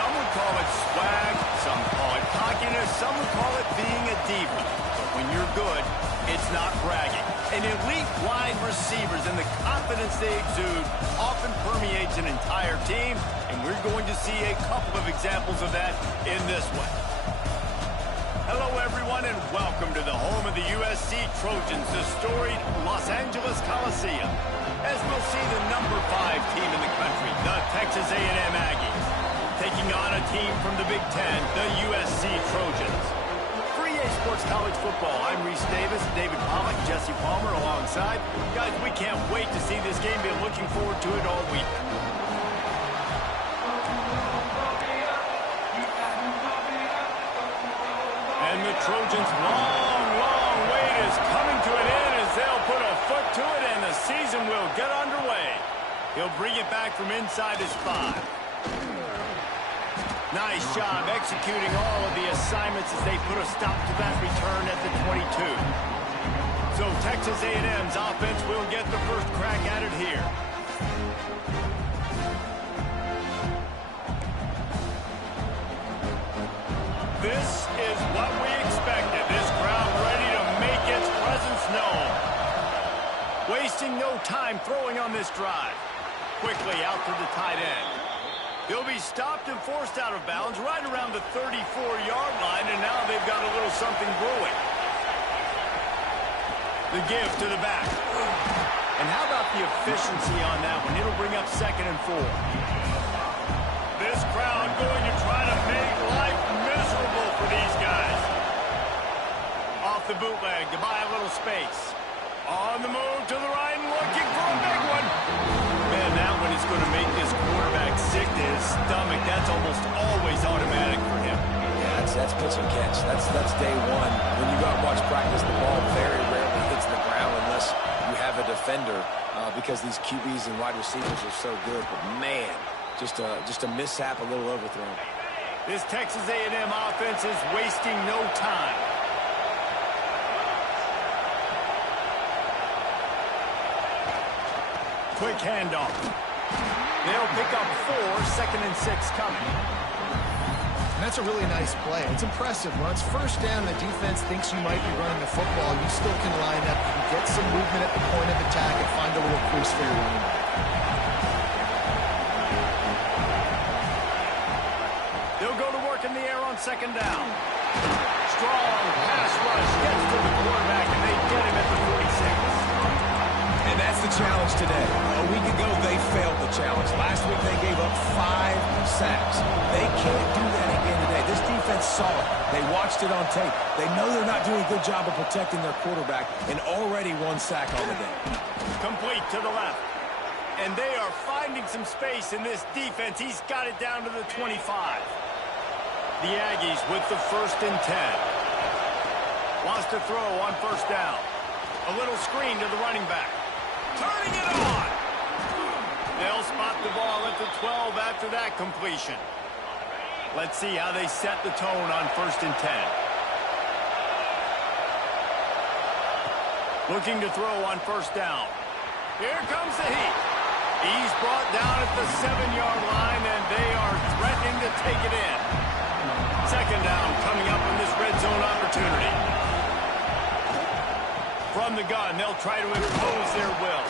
Some would call it swag, some call it cockiness, some would call it being a diva. But when you're good, it's not bragging. An elite wide receivers and the confidence they exude often permeates an entire team, and we're going to see a couple of examples of that in this one. Hello, everyone, and welcome to the home of the USC Trojans, the storied Los Angeles Coliseum. As we'll see the number 5 team in the country, the Texas A&M Aggies, taking on a team from the Big Ten, the USC Trojans. For EA Sports College Football, I'm Reese Davis, David Pollack, Jesse Palmer alongside. Guys, we can't wait to see this game. Been looking forward to it all week. And the Trojans' long wait is coming to an end as they'll put a foot to it and the season will get underway. He'll bring it back from inside his 5. Nice job executing all of the assignments as they put a stop to that return at the 22. So Texas A&M's offense will get the first crack at it here. This is what we expected. This crowd ready to make its presence known. Wasting no time throwing on this drive. Quickly out to the tight end. He'll be stopped and forced out of bounds right around the 34-yard line, and now they've got a little something brewing. The give to the back. And how about the efficiency on that one? It'll bring up 2nd and 4. This crowd going to try to make life miserable for these guys. Off the bootleg to buy a little space. On the move to the right and looking for a big one. Man, that one is going to make this quarterback sick to his stomach. That's almost always automatic for him. Yeah, that's pitch and catch. That's day one. When you go out and watch practice, the ball very rarely hits the ground unless you have a defender because these QBs and wide receivers are so good. But man, just a mishap, a little overthrown. This Texas A&M offense is wasting no time. Quick handoff. They'll pick up 4, 2nd and 6 coming. And that's a really nice play. It's impressive. When it's first down, the defense thinks you might be running the football. You still can line up. You can get some movement at the point of attack and find a little crease for your running back. They'll go to work in the air on 2nd down. Strong pass rush gets to the quarterback, and they get him at the 46. And that's the challenge today. A week ago, they failed the challenge. Last week, they gave up 5 sacks. They can't do that again today. This defense saw it. They watched it on tape. They know they're not doing a good job of protecting their quarterback, and already 1 sack on the day. Complete to the left. And they are finding some space in this defense. He's got it down to the 25. The Aggies with the 1st and 10. Wants to throw on 1st down. A little screen to the running back. Turning it on. They'll spot the ball at the 12 after that completion. Let's see how they set the tone on 1st and 10. Looking to throw on 1st down. Here comes the heat. He's brought down at the 7-yard line, and they are threatening to take it in. 2nd down coming up in this red zone opportunity. From the gun, they'll try to impose their will.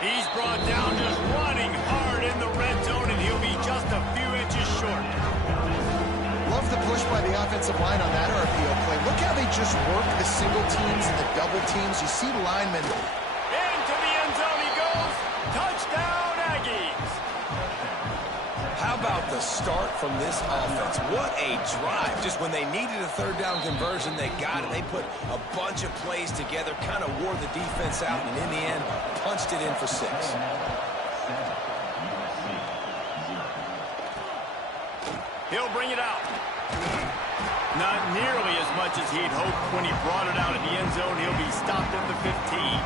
He's brought down just running hard in the red zone, and he'll be just a few inches short. Love the push by the offensive line on that RPO play. Look how they just work the single teams and the double teams. You see linemen. Into the end zone he goes. Touchdown, Aggies. How about the start from this offense? What a drive. Just when they needed a 3rd down conversion, they got it. They put a bunch of plays together, kind of wore the defense out, and in the end, punched it in for 6. He'll bring it out. Not nearly as much as he'd hoped when he brought it out of the end zone. He'll be stopped at the 15.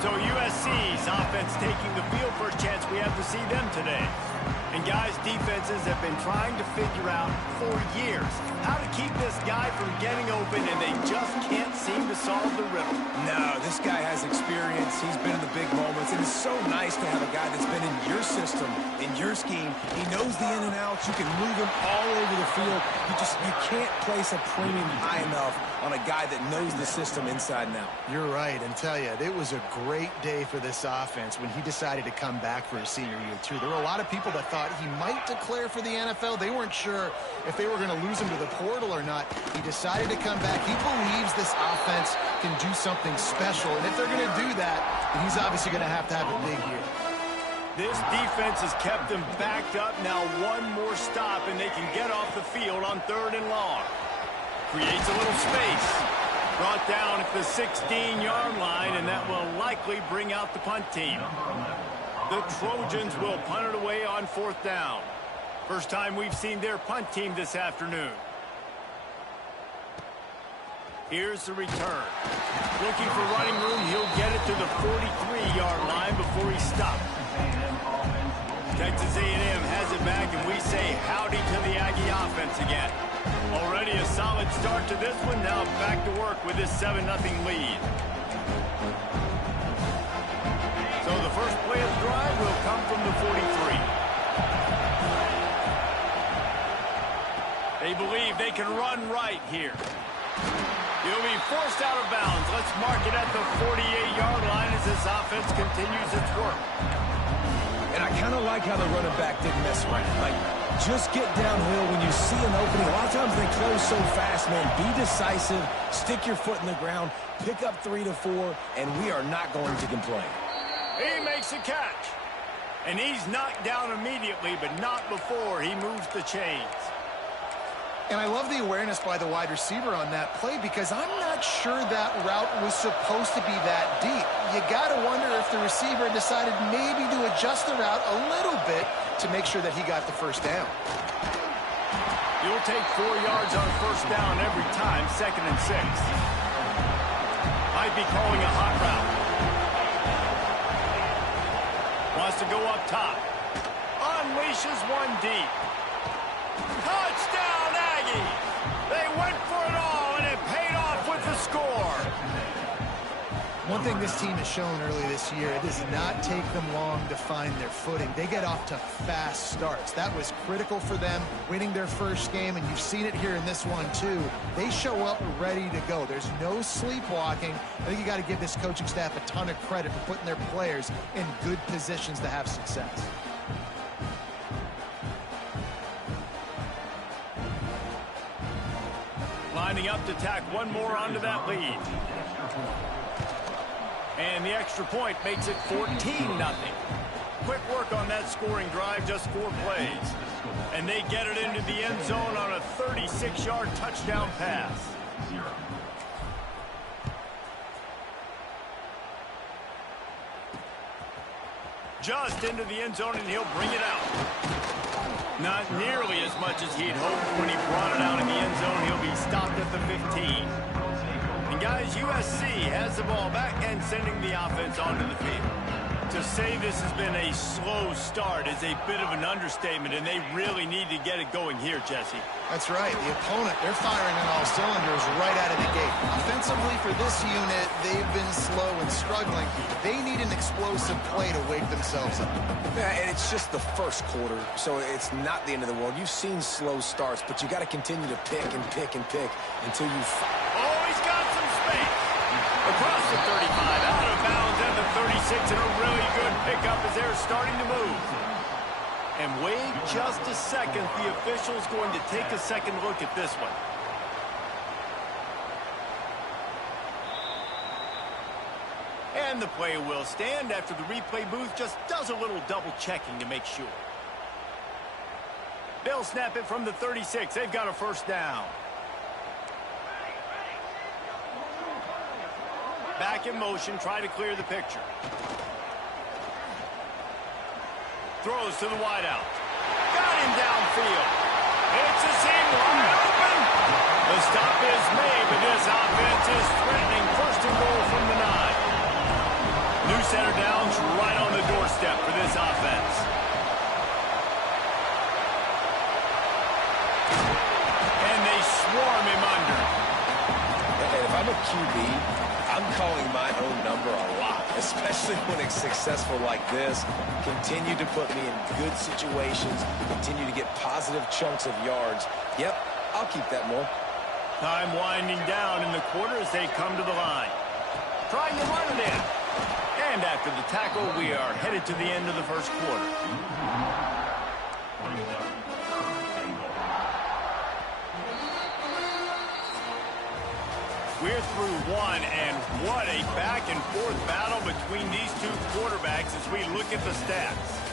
So USC's offense taking the field. First chance we have to see them today. And guys, defenses have been trying to figure out for years how to keep this guy from getting open, and they just can't seem to solve the riddle. No, this guy has experience. He's been in the big moments, and it's so nice to have a guy that's been in your system, in your scheme. He knows the in and outs. You can move him all over the field. You can't place a premium high enough on a guy that knows the system inside and out. You're right, and tell you, it was a great day for this offense when he decided to come back for his senior year, too. There were a lot of people that thought he might declare for the NFL. They weren't sure if they were going to lose him to the portal or not. He decided to come back. He believes this offense can do something special, and if they're going to do that, then he's obviously going to have a big year. This defense has kept them backed up. Now one more stop, and they can get off the field on 3rd and long. Creates a little space. Brought down at the 16-yard line, and that will likely bring out the punt team. The Trojans will punt it away on 4th down. First time we've seen their punt team this afternoon. Here's the return. Looking for running room. He'll get it to the 43-yard line before he stopped. Texas A&M has it back, and we say howdy to the Aggie offense again. Already a solid start to this one. Now back to work with this 7-0 lead. So the first play of the drive will come from the 43. They believe they can run right here. He'll be forced out of bounds. Let's mark it at the 48-yard line as this offense continues its work. And I kind of like how the running back didn't mess around. Like, just get downhill when you see an opening. A lot of times they close so fast, man. Be decisive, stick your foot in the ground, pick up 3 to 4, and we are not going to complain. He makes a catch. And he's knocked down immediately, but not before he moves the chains. And I love the awareness by the wide receiver on that play because I'm not sure that route was supposed to be that deep. You got to wonder if the receiver decided maybe to adjust the route a little bit to make sure that he got the first down. You'll take 4 yards on first down every time, 2nd and 6. Might be calling a hot route. Wants to go up top. Unleashes one deep. Touchdown, Aggie! They went for it all, and it paid off with the score. One thing this team has shown early this year, it does not take them long to find their footing. They get off to fast starts. That was critical for them, winning their first game, and you've seen it here in this one, too. They show up ready to go. There's no sleepwalking. I think you got to give this coaching staff a ton of credit for putting their players in good positions to have success. Lining up to tack one more onto that lead. And the extra point makes it 14-0. Quick work on that scoring drive, just 4 plays. And they get it into the end zone on a 36-yard touchdown pass. Just into the end zone, and he'll bring it out. Not nearly as much as he'd hoped when he brought it out in the end zone. He'll be stopped at the 15. And guys, USC has the ball back and sending the offense onto the field. To say this has been a slow start is a bit of an understatement, and they really need to get it going here, Jesse. That's right. The opponent, they're firing on all cylinders right out of the gate. Offensively for this unit, they've been slow and struggling. They need an explosive play to wake themselves up. Yeah, and it's just the first quarter, so it's not the end of the world. You've seen slow starts, but you got to continue to pick and pick and pick until you... Oh, he's got some space. Across the 35, out of bounds at the 36, and a really good pickup as they're starting to move. And wait just a second. The official's going to take a second look at this one. And the play will stand after the replay booth just does a little double checking to make sure. They'll snap it from the 36. They've got a first down. Back in motion, try to clear the picture. Throws to the wideout. Got him downfield. It's a seam wide open. The stop is made, but this offense is threatening. First and goal from the 9. New center downs right on the doorstep for this offense. QB, I'm calling my own number a lot, especially when it's successful like this. Continue to put me in good situations, continue to get positive chunks of yards. Yep, I'll keep that more. Time winding down in the quarter as they come to the line. Trying to run it in. And after the tackle, we are headed to the end of the first quarter. We're through one, and what a back-and-forth battle between these two quarterbacks as we look at the stats.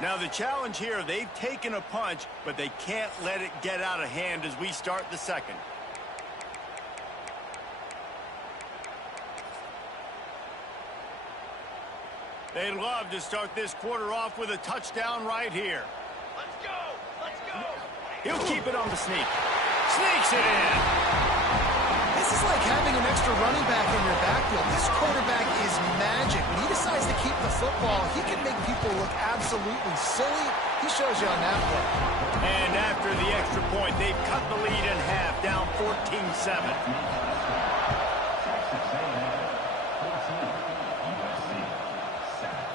Now the challenge here, they've taken a punch, but they can't let it get out of hand as we start the second. They'd love to start this quarter off with a touchdown right here. Let's go! Let's go! He'll keep it on the sneak. Sneaks it in. This is like having an extra running back in your backfield. This quarterback is magic. When he decides to keep the football, he can make people look absolutely silly. He shows you on that play. And after the extra point, they've cut the lead in half, down 14-7.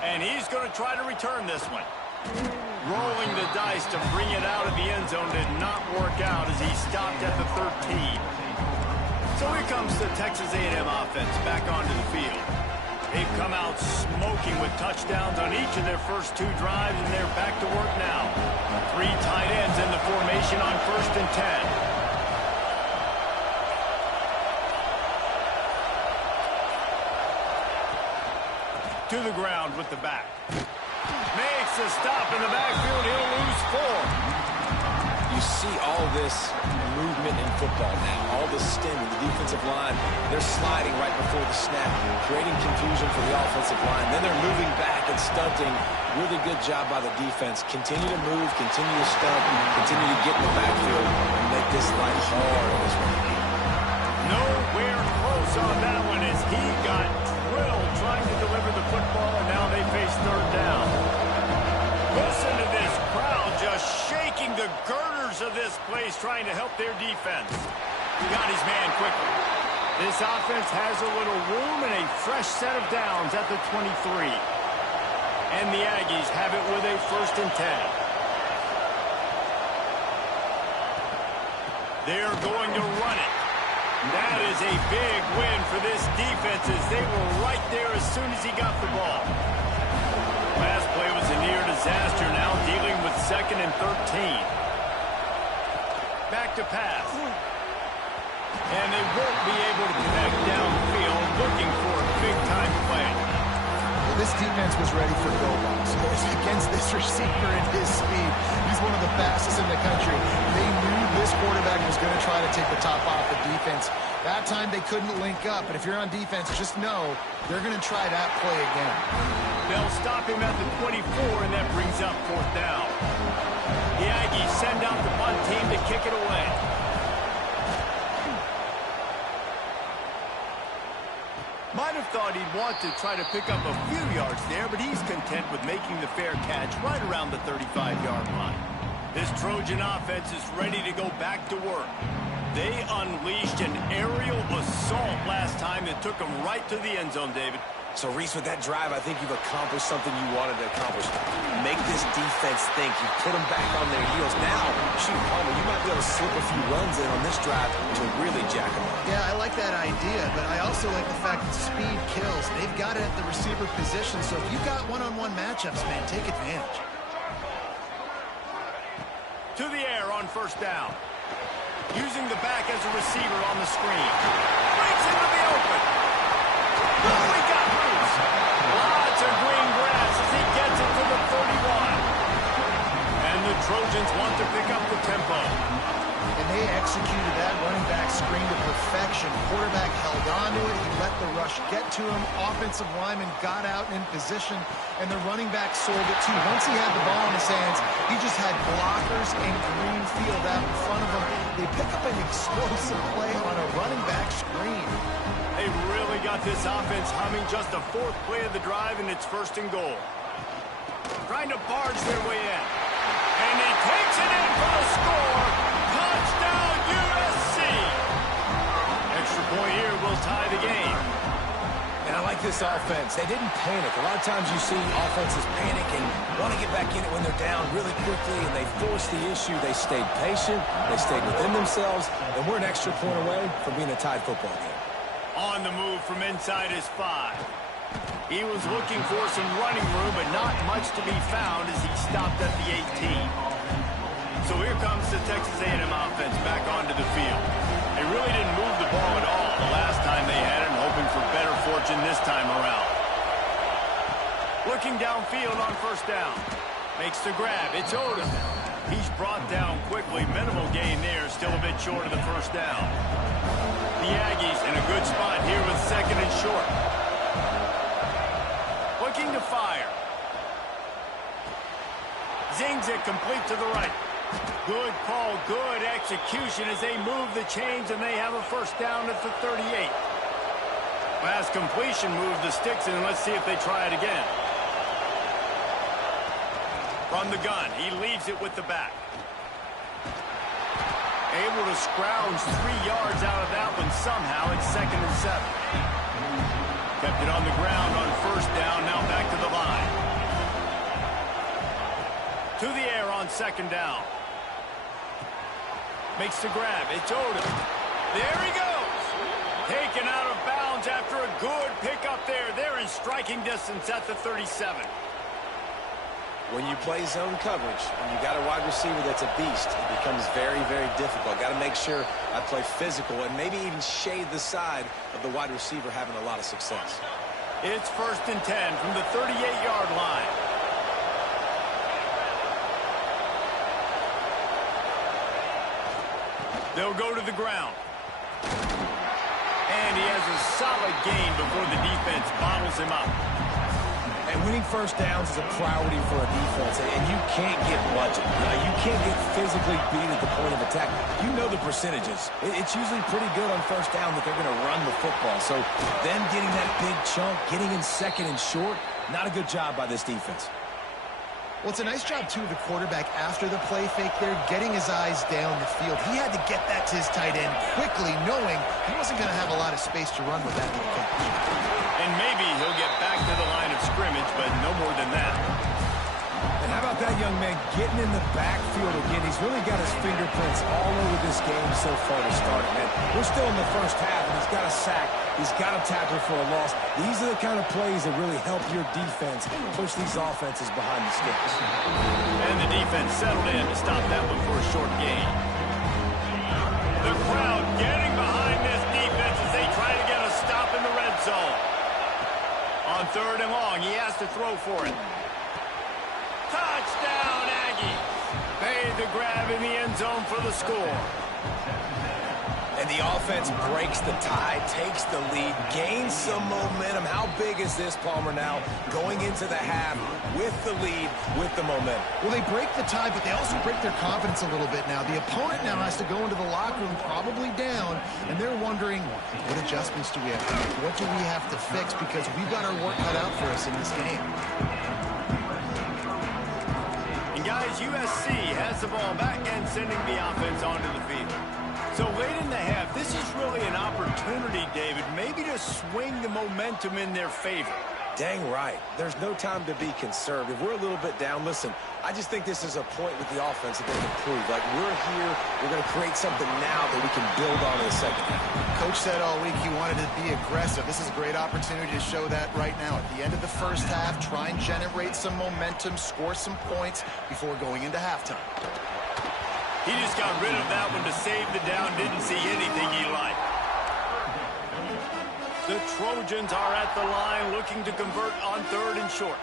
And he's going to try to return this one. Rolling the dice to bring it out of the end zone did not work out as he stopped at the 13. So here comes the Texas A&M offense back onto the field. They've come out smoking with touchdowns on each of their first two drives, and they're back to work now. Three tight ends in the formation on 1st and 10. To the ground with the back. Makes a stop in the backfield. He'll lose 4. You see all this movement in football now, all the stemming, the defensive line, they're sliding right before the snap, creating confusion for the offensive line. Then they're moving back and stunting. Really good job by the defense. Continue to move, continue to stunt, continue to get in the backfield and make this life hard on this one. Nowhere close on that one as he got drilled trying to deliver the football, and now they face 3rd down. Listen to this crowd just shaking the girders of this place trying to help their defense. He got his man quickly. This offense has a little room and a fresh set of downs at the 23. And the Aggies have it with a 1st and 10. They're going to run it. That is a big win for this defense as they were right there as soon as he got the ball. Last play was a near disaster, now dealing with 2nd and 13. Back to pass. And they won't be able to connect downfield, looking for a big-time play. Well, this defense was ready for go-balls. Against this receiver and his speed, he's one of the fastest in the country. They knew this quarterback was going to try to take the top off the defense. That time they couldn't link up, but if you're on defense, just know they're going to try that play again. They'll stop him at the 24, and that brings up 4th down. The Aggies send out the punt team to kick it away. Might have thought he'd want to try to pick up a few yards there, but he's content with making the fair catch right around the 35-yard line. This Trojan offense is ready to go back to work. They unleashed an aerial assault last time that took them right to the end zone, David. So, Reese, with that drive, I think you've accomplished something you wanted to accomplish. Make this defense think. You put them back on their heels. Now, shoot, Palmer, you might be able to slip a few runs in on this drive to really jack them up. Yeah, I like that idea, but I also like the fact that speed kills. They've got it at the receiver position, so if you've got one-on-one matchups, man, take advantage. To the air on 1st down. Using the back as a receiver on the screen. Breaks into the open. Oh, he got loose. Lots of green grass as he gets it to the 31. And the Trojans want to pick up the tempo. And they executed that running back screen to perfection. Quarterback held on to it. He let the rush get to him. Offensive lineman got out in position, and the running back sold it too. Once he had the ball in his hands, he just had blockers and green field out in front of him. They pick up an explosive play on a running back screen. They really got this offense humming. Just the fourth play of the drive, and it's 1st and goal. Trying to barge their way in. And he takes it in for the score. Touchdown, USC. Extra point here will tie the game. And I like this offense. They didn't panic. A lot of times you see offenses panic and want to get back in it when they're down really quickly, and they forced the issue. They stayed patient. They stayed within themselves, and we're an extra point away from being a tied football game. On the move from inside his 5. He was looking for some running room, but not much to be found as he stopped at the 18. So here comes the Texas A&M offense back onto the field. They really didn't move the ball at all the last time they had it, and hoping for better fortune this time around. Looking downfield on 1st down. Makes the grab. It's Odom. He's brought down quickly. Minimal gain there. Still a bit short of the 1st down. The Aggies in a good spot here with 2nd and short. Looking to fire. Zings it complete to the right. Good call, good execution as they move the chains, and they have a 1st down at the 38. Pass completion, move the sticks, and let's see if they try it again. From the gun, he leaves it with the back. Able to scrounge 3 yards out of that one somehow. It's 2nd and 7. Kept it on the ground on 1st down, now back to the line. To the air on 2nd down. Makes the grab. It's Odom. There he goes. Taken out of bounds after a good pickup there. They're in striking distance at the 37. When you play zone coverage and you got a wide receiver that's a beast, it becomes very, very difficult. Got to make sure I play physical and maybe even shade the side of the wide receiver having a lot of success. It's 1st and 10 from the 38-yard line. They'll go to the ground. And he has a solid gain before the defense bottles him up. And winning 1st downs is a priority for a defense, and you can't get bludgeoned. You can't get physically beat at the point of attack. You know the percentages. It's usually pretty good on 1st down that they're going to run the football. So them getting that big chunk, getting in 2nd and short, not a good job by this defense. Well, it's a nice job, too, of the quarterback after the play fake there, getting his eyes down the field. He had to get that to his tight end quickly, knowing he wasn't going to have a lot of space to run with that little catch. And maybe he'll get back to the line of scrimmage, but no more than that. And how about that young man getting in the backfield again? He's really got his fingerprints all over this game so far to start, man. We're still in the 1st half, and he's got a sack. He's got a tackle for a loss. These are the kind of plays that really help your defense push these offenses behind the sticks. And the defense settled in to stop that one for a short gain. The crowd getting behind this defense as they try to get a stop in the red zone. On 3rd and long, he has to throw for it. Touchdown, Aggies. Made the grab in the end zone for the score. And the offense breaks the tie, takes the lead, gains some momentum. How big is this, Palmer, now going into the half with the lead, with the momentum? Well, they break the tie, but they also break their confidence a little bit now. The opponent now has to go into the locker room probably down, and they're wondering, what adjustments do we have to make? What do we have to fix? Because we've got our work cut out for us in this game. And guys, USC has the ball back and sending the offense onto the field. So late in the half, this is really an opportunity, David, maybe to swing the momentum in their favor. Dang right. There's no time to be conservative. We're a little bit down. Listen, I just think this is a point with the offense that they can prove. Like, we're here, we're going to create something now that we can build on in the 2nd half. Coach said all week he wanted to be aggressive. This is a great opportunity to show that right now. At the end of the 1st half, try and generate some momentum, score some points before going into halftime. He just got rid of that one to save the down, didn't see anything he liked. The Trojans are at the line looking to convert on 3rd and short.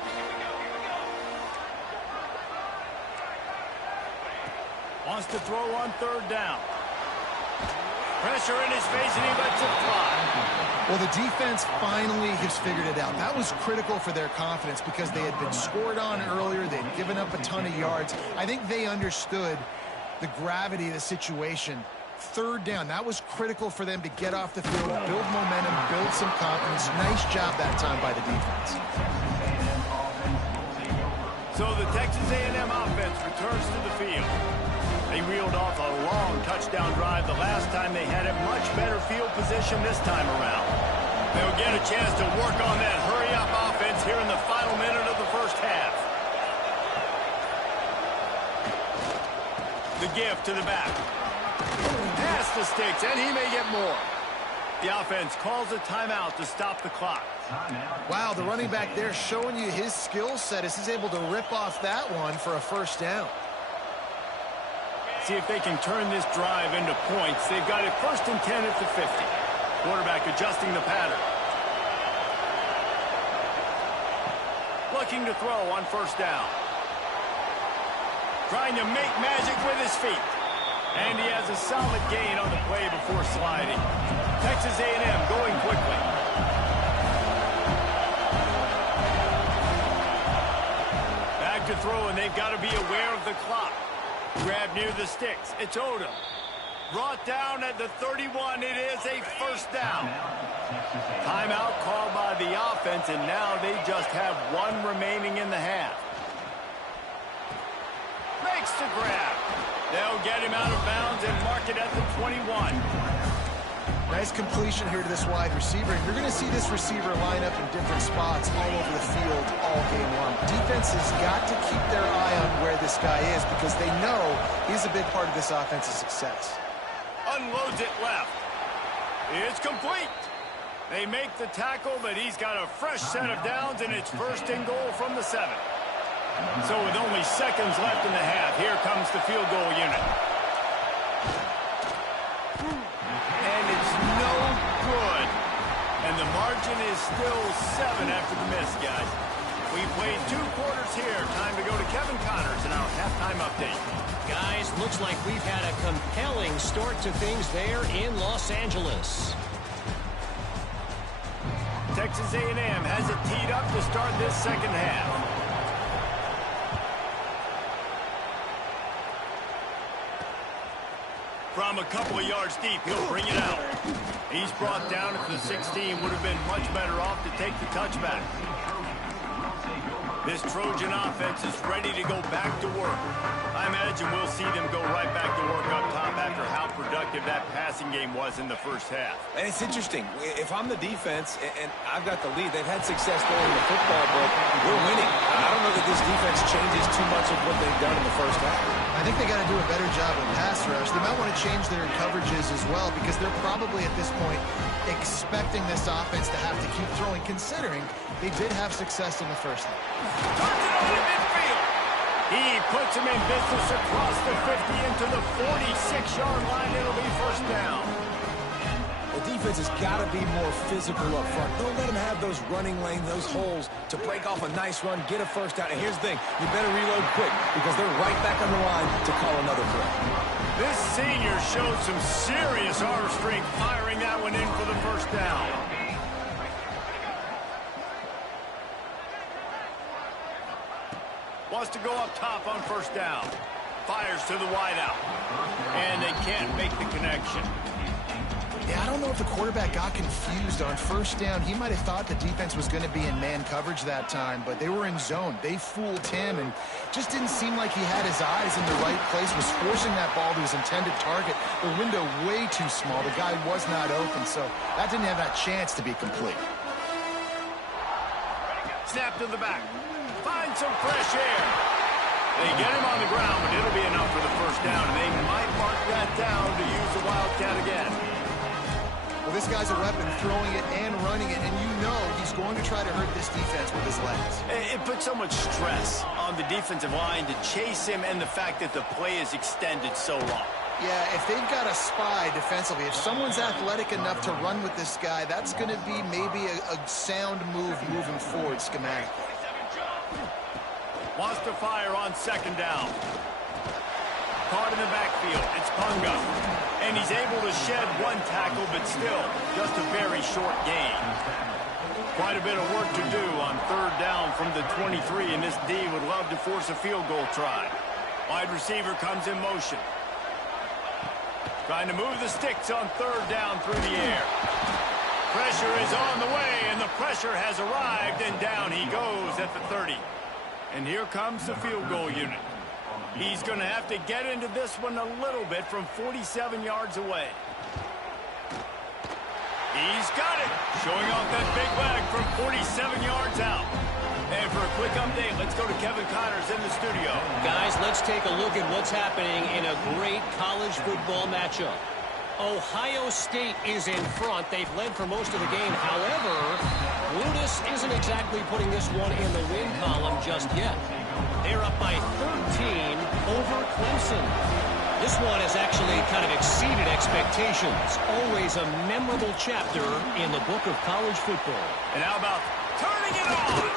Wants to throw on 3rd down. Pressure in his face, and he lets it fly. Well, the defense finally has figured it out. That was critical for their confidence because they had been scored on earlier. They'd given up a ton of yards. I think they understood the gravity of the situation. Third down, that was critical for them to get off the field, build momentum, build some confidence. Nice job that time by the defense. So the Texas A&M offense returns to the field. They reeled off a long touchdown drive the last time. They had a much better field position this time around. They'll get a chance to work on that hurry-up offense here in the final minute of the first half. The give to the back. Pass the sticks, and he may get more. The offense calls a timeout to stop the clock. Wow, the running back there showing you his skill set as he's able to rip off that one for a first down. See if they can turn this drive into points. They've got it 1st and 10 at the 50. Quarterback adjusting the pattern. Looking to throw on 1st down. Trying to make magic with his feet. And he has a solid gain on the play before sliding. Texas A&M going quickly. Back to throw, and they've got to be aware of the clock. Grab near the sticks. It's Odom. Brought down at the 31. It is a 1st down. Timeout called by the offense, and now they just have one remaining in the half. Makes the grab. They'll get him out of bounds and mark it at the 21. Nice completion here to this wide receiver. You're going to see this receiver line up in different spots all over the field all game long. Defense has got to keep their eye on where this guy is because they know he's a big part of this offense's success. Unloads it left. It's complete. They make the tackle, but he's got a fresh set of downs, and it's 1st and goal from the 7. So with only seconds left in the half, here comes the field goal unit. And it's no good. And the margin is still 7 after the miss, guys. We played 2 quarters here. Time to go to Kevin Connors in our halftime update. Guys, looks like we've had a compelling start to things there in Los Angeles. Texas A&M has it teed up to start this second half. From a couple of yards deep, he'll bring it out. He's brought down at the 16. Would have been much better off to take the touchback. This Trojan offense is ready to go back to work. I imagine we'll see them go right back to work up top after how productive that passing game was in the first half. And it's interesting. If I'm the defense and I've got the lead, they've had success throwing the football, but we're winning. I don't know that this defense changes too much of what they've done in the first half. I think they got to do a better job of pass rush. They might want to change their coverages as well because they're probably at this point expecting this offense to have to keep throwing, considering they did have success in the first half. Turns it on in midfield. He puts him in business across the 50 into the 46-yard line. It'll be 1st down. The defense has got to be more physical up front. Don't let them have those running lanes, those holes to break off a nice run, get a 1st down. And here's the thing, you better reload quick because they're right back on the line to call another play. This senior showed some serious arm strength firing that one in for the 1st down. Wants to go up top on 1st down. Fires to the wideout. And they can't make the connection. Yeah, I don't know if the quarterback got confused on 1st down. He might have thought the defense was going to be in man coverage that time, but they were in zone. They fooled him and just didn't seem like he had his eyes in the right place, was forcing that ball to his intended target. The window way too small. The guy was not open, so that didn't have that chance to be complete. Snap to the back. Find some fresh air. They get him on the ground, but it'll be enough for the 1st down, and they might mark that down to use the Wildcat again. Well, this guy's a weapon, throwing it and running it, and you know he's going to try to hurt this defense with his legs. It puts so much stress on the defensive line to chase him and the fact that the play is extended so long. Yeah, if they've got a spy defensively, if someone's athletic enough to run with this guy, that's going to be maybe a sound move moving forward schematically. Wants to fire on 2nd down. caught in the backfield. It's Punga. And he's able to shed one tackle, but still just a very short gain. Quite a bit of work to do on third down from the 23, and this D would love to force a field goal try. Wide receiver comes in motion. Trying to move the sticks on third down through the air. Pressure is on the way, and the pressure has arrived, and down he goes at the 30. And here comes the field goal unit. He's going to have to get into this one a little bit from 47 yards away. He's got it, showing off that big leg from 47 yards out. And for a quick update, let's go to Kevin Connors in the studio. Guys, let's take a look at what's happening in a great college football matchup. Ohio State is in front. They've led for most of the game. However, Ludus isn't exactly putting this one in the win column just yet. They're up by 13 over Clemson. This one has actually kind of exceeded expectations. Always a memorable chapter in the book of college football. And how about turning it on?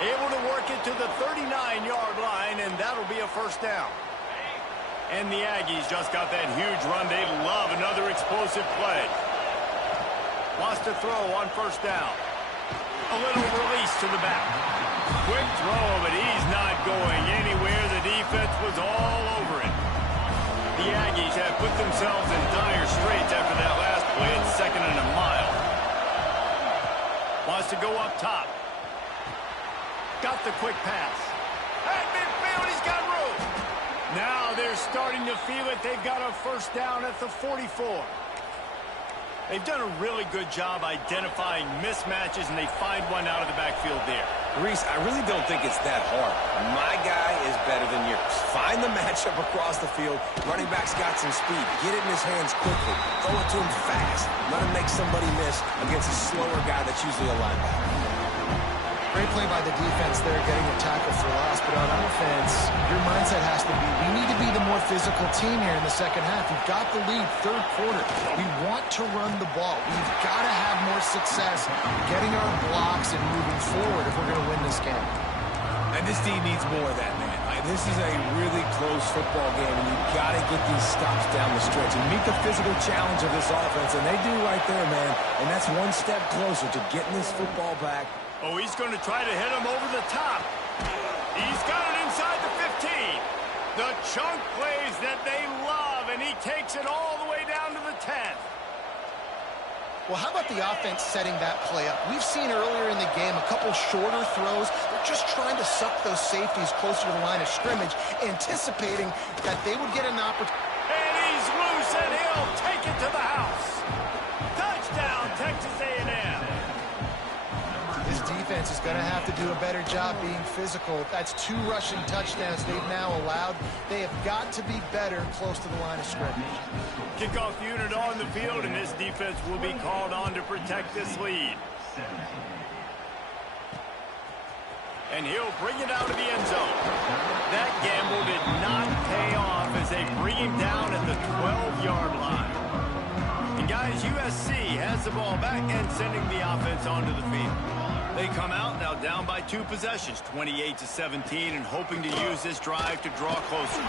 Able to work it to the 39-yard line, and that'll be a first down. And the Aggies just got that huge run. They love another explosive play. Wants to throw on first down. A little release to the back. Quick throw, but he's not going anywhere. The defense was all over it. The Aggies have put themselves in dire straits after that last play at 2nd and a mile. Wants to go up top. Got the quick pass. At midfield, he's got room. Now they're starting to feel it. They've got a first down at the 44. They've done a really good job identifying mismatches, and they find one out of the backfield there. Reese, I really don't think it's that hard. My guy is better than yours. Find the matchup across the field. Running back's got some speed. Get it in his hands quickly. Throw it to him fast. Let him make somebody miss against a slower guy that's usually a linebacker. Great play by the defense there, getting a tackle for loss. But on offense, your mindset has to be, we need to be the more physical team here in the second half. We've got the lead, third quarter. We want to run the ball. We've got to have more success getting our blocks and moving forward if we're going to win this game. And this team needs more of that, man. This is a really close football game, and you've got to get these stops down the stretch and meet the physical challenge of this offense. And they do right there, man. And that's one step closer to getting this football back. Oh, he's going to try to hit him over the top. He's got it inside the 15. The chunk plays that they love, and he takes it all the way down to the 10. Well, how about the offense setting that play up? We've seen earlier in the game a couple shorter throws. They're just trying to suck those safeties closer to the line of scrimmage, anticipating that they would get an opportunity. And he's loose, and he'll take it to the house. Touchdown, Texas A&M. This defense is going to have to do a better job being physical. That's 2 rushing touchdowns they've now allowed. They have got to be better close to the line of scrimmage. Kickoff unit on the field, and this defense will be called on to protect this lead. And he'll bring it out of the end zone. That gamble did not pay off as they bring him down at the 12-yard line. And guys, USC has the ball back and sending the offense onto the field. They come out now down by 2 possessions, 28-17, and hoping to use this drive to draw closer.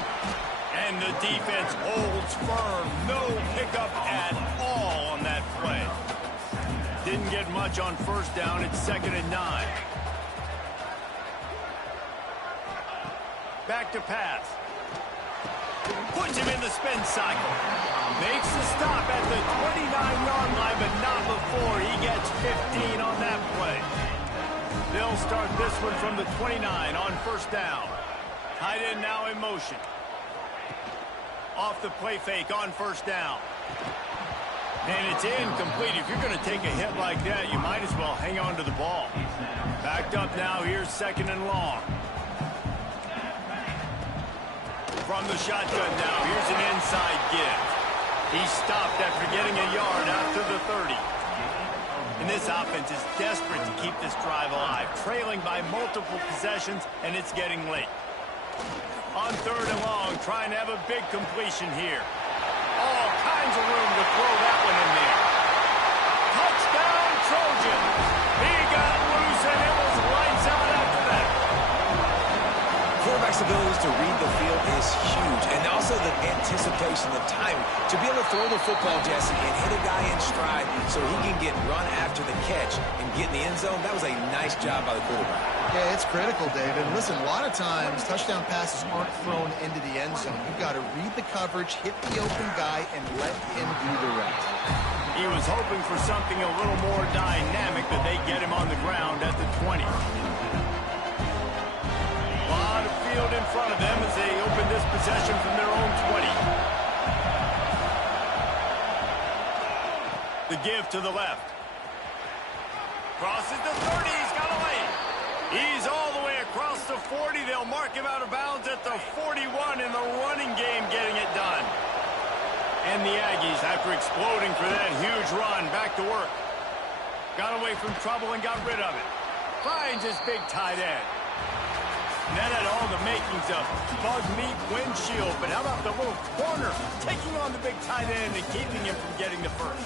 And the defense holds firm. No pickup at all on that play. Didn't get much on first down. It's 2nd and 9. Back to pass. Puts him in the spin cycle. Makes the stop at the 29-yard line, but not before he gets 15 on that play. They'll start this one from the 29 on first down. Tight end now in motion. Off the play fake on first down. And it's incomplete. If you're going to take a hit like that, you might as well hang on to the ball. Backed up now. Here's 2nd and long. From the shotgun now. Here's an inside give. He stopped after getting a yard out to the 30. And this offense is desperate to keep this drive alive. Trailing by multiple possessions, and it's getting late. On 3rd and long, trying to have a big completion here. All kinds of room to throw that one in there. Touchdown, Trojan. He got loose, and it was lights out after that. Quarterback's abilities to read the field is huge, and also also the anticipation, the timing. To be able to throw the football, Jesse, and hit a guy in stride so he can get run after the catch and get in the end zone, that was a nice job by the quarterback. Yeah, it's critical, David. Listen, a lot of times touchdown passes aren't thrown into the end zone. You've got to read the coverage, hit the open guy, and let him do the rest. He was hoping for something a little more dynamic, but they get him on the ground at the 20. A lot of field in front of them as they open this possession from their own 20. The give to the left. Crosses the 30. He's got a lane. He's all the way across the 40. They'll mark him out of bounds at the 41 in the running game, getting it done. And the Aggies, after exploding for that huge run, back to work. Got away from trouble and got rid of it. Finds his big tight end. And that had all the makings of bug meat windshield. But how about the little corner taking on the big tight end and keeping him from getting the first?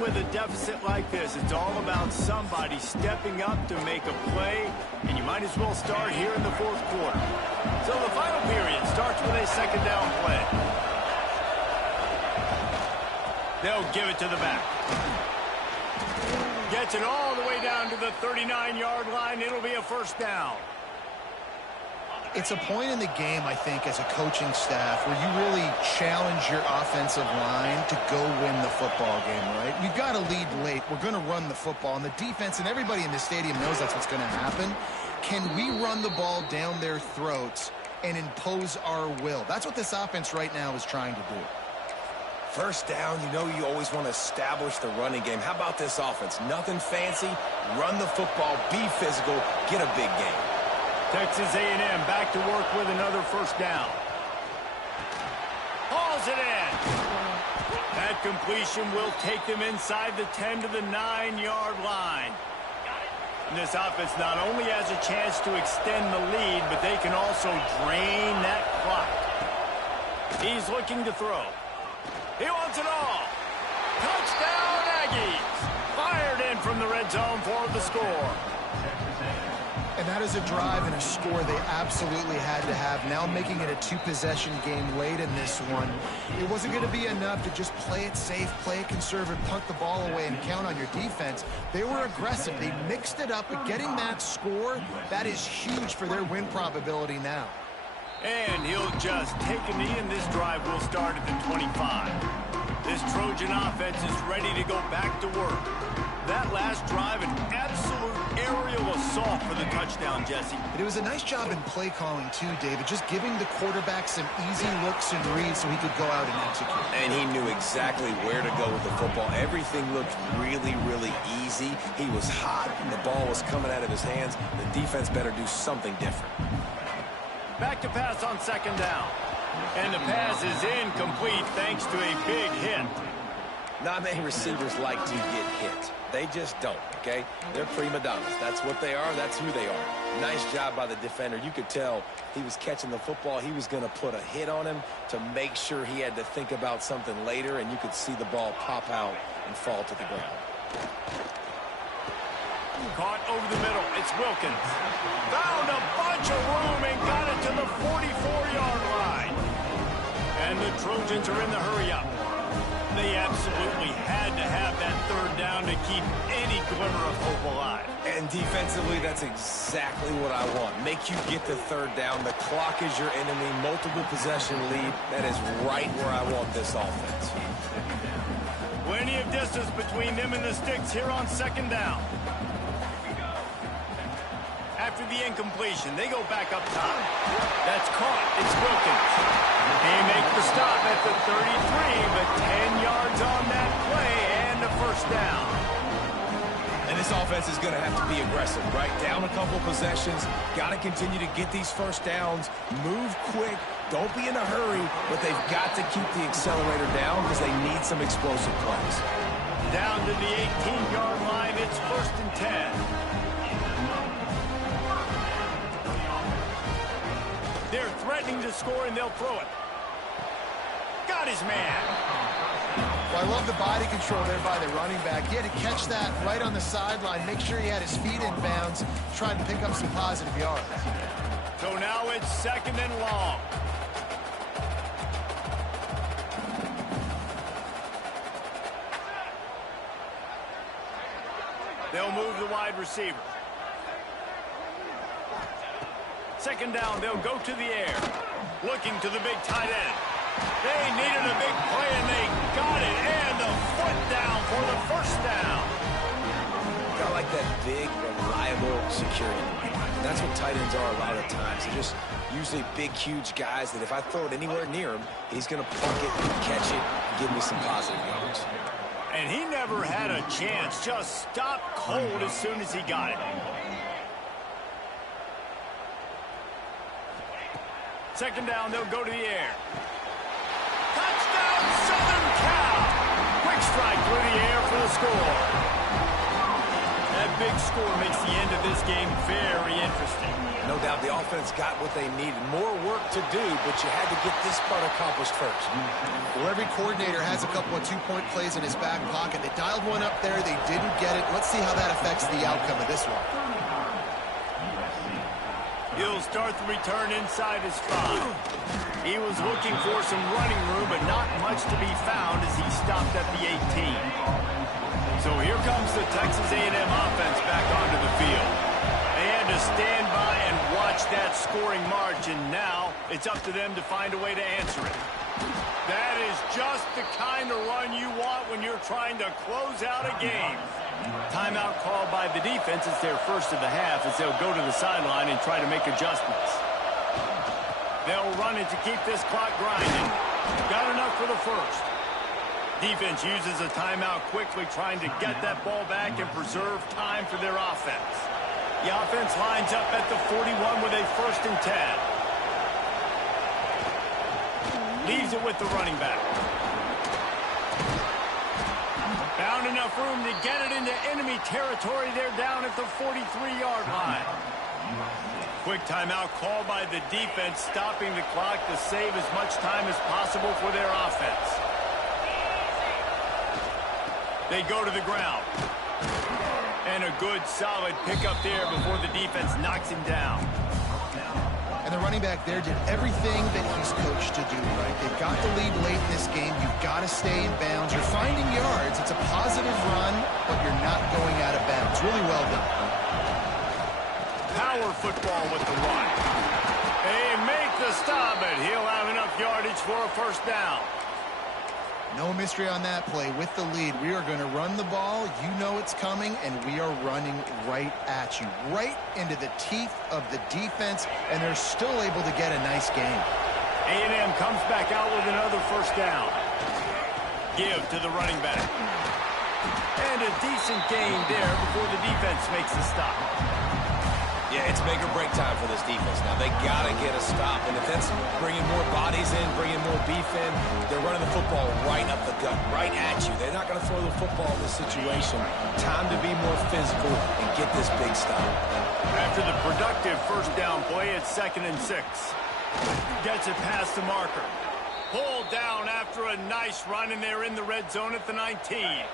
With a deficit like this, it's all about somebody stepping up to make a play, and you might as well start here in the fourth quarter. So the final period starts with a second down play. They'll give it to the back. Gets it all the way down to the 39-yard line. It'll be a first down. It's a point in the game, I think, as a coaching staff where you really challenge your offensive line to go win the football game, right? We've got to lead late. We're going to run the football. And the defense and everybody in the stadium knows that's what's going to happen. Can we run the ball down their throats and impose our will? That's what this offense right now is trying to do. First down, you know you always want to establish the running game. How about this offense? Nothing fancy. Run the football, be physical, get a big game. Texas A&M back to work with another first down. Hauls it in. That completion will take them inside the 10 to the 9-yard line. And this offense not only has a chance to extend the lead, but they can also drain that clock. He's looking to throw. He wants it all. Touchdown, Aggies. Fired in from the red zone for the score. And that is a drive and a score they absolutely had to have. Now making it a two-possession game late in this one. It wasn't going to be enough to just play it safe, play it conservative, punt the ball away, and count on your defense. They were aggressive. They mixed it up, but getting that score, that is huge for their win probability now. And he'll just take a knee, and this drive will start at the 25. This Trojan offense is ready to go back to work. That last drive, an absolute aerial assault for the touchdown, Jesse. It was a nice job in play calling, too, David, just giving the quarterback some easy looks and reads so he could go out and execute. And he knew exactly where to go with the football. Everything looked really, really easy. He was hot, and the ball was coming out of his hands. The defense better do something different. Back to pass on second down. And the pass is incomplete thanks to a big hit. Not many receivers like to get hit. They just don't, okay? They're prima donnas. That's what they are. That's who they are. Nice job by the defender. You could tell he was catching the football. He was going to put a hit on him to make sure he had to think about something later, and you could see the ball pop out and fall to the ground. Caught over the middle. It's Wilkins. Found a bunch of room and got it to the 44-yard line. And the Trojans are in the hurry-up. They absolutely had to have that third down to keep any glimmer of hope alive. And defensively, that's exactly what I want. Make you get the third down. The clock is your enemy. Multiple possession lead. That is right where I want this offense. Plenty of distance between them and the sticks here on second down. After the incompletion, they go back up top. That's caught. It's Wilkins. They make the stop at the 33, but 10 yards on that play and a first down. And this offense is going to have to be aggressive, right? Down a couple possessions. Got to continue to get these first downs. Move quick. Don't be in a hurry, but they've got to keep the accelerator down because they need some explosive plays. Down to the 18-yard line. It's first and 10. They're threatening to score, and they'll throw it. Got his man. Well, I love the body control there by the running back. He had to catch that right on the sideline, make sure he had his feet in bounds, try to pick up some positive yards. So now it's second and long. They'll move the wide receiver. Second down, they'll go to the air. Looking to the big tight end. They needed a big play, and they got it. And the foot down for the first down. Got like that big, reliable security. And that's what tight ends are a lot of times. They're just usually big, huge guys that if I throw it anywhere near him, he's going to pluck it, catch it, and give me some positive yards. And he never had a chance. Just stopped cold as soon as he got it. Second down, they'll go to the air. Touchdown, Southern Cal! Quick strike through the air for the score. That big score makes the end of this game very interesting. No doubt the offense got what they needed. More work to do, but you had to get this part accomplished first. Well, every coordinator has a couple of two-point plays in his back pocket. They dialed one up there. They didn't get it. Let's see how that affects the outcome of this one. He'll start the return inside his 5. He was looking for some running room, but not much to be found as he stopped at the 18. So here comes the Texas A&M offense back onto the field. They had to stand by and watch that scoring march, and now it's up to them to find a way to answer it. That is just the kind of run you want when you're trying to close out a game. Timeout called by the defense. It's their first of the half as they'll go to the sideline and try to make adjustments. They'll run it to keep this clock grinding. Got enough for the first. Defense uses a timeout quickly, trying to get that ball back and preserve time for their offense. The offense lines up at the 41 with a 1st and 10. Leaves it with the running back. Found enough room to get it into enemy territory. They're down at the 43-yard line. Quick timeout called by the defense, stopping the clock to save as much time as possible for their offense. They go to the ground. And a good, solid pickup there before the defense knocks him down. And the running back there did everything that he's coached to do, right? They've got the lead late in this game. You've got to stay in bounds. You're finding yards. It's a positive run, but you're not going out of bounds. Really well done. Power football with the run. They make the stop, but he'll have enough yardage for a 1st down. No mystery on that play. With the lead, we are going to run the ball. You know it's coming, and we are running right at you, right into the teeth of the defense, and they're still able to get a nice game. A&M comes back out with another 1st down. Give to the running back. And a decent gain there before the defense makes the stop. Yeah, it's make or break time for this defense now. They got to get a stop, and if that's bringing more bodies in, bringing more beef in, they're running the football right up the gut, right at you. They're not going to throw the football in this situation. Time to be more physical and get this big stop. After the productive 1st down play, it's 2nd and 6. Gets it past the marker. Pulled down after a nice run, and they're in the red zone at the 19.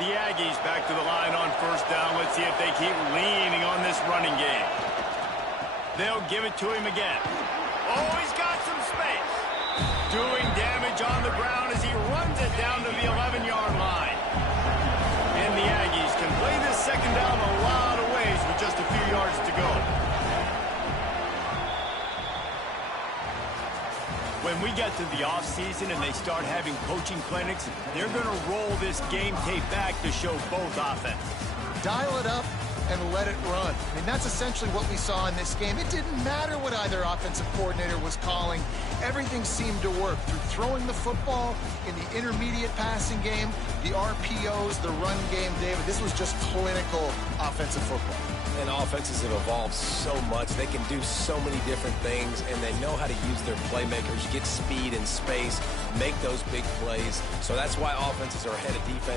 The Aggies back to the line on 1st down. Let's see if they keep leaning on this running game. They'll give it to him again. Oh, he's got some space. Doing damage on the ground as he runs it down to the 11-yard line. And the Aggies can play this 2nd down a lot of ways with just a few yards to go. When we get to the offseason and they start having coaching clinics, they're going to roll this game tape back to show both offenses. Dial it up and let it run. I mean, that's essentially what we saw in this game. It didn't matter what either offensive coordinator was calling. Everything seemed to work through throwing the football in the intermediate passing game, the RPOs, the run game, David. This was just clinical offensive football. And offenses have evolved so much. They can do so many different things, and they know how to use their playmakers, get speed and space, make those big plays. So that's why offenses are ahead of defense.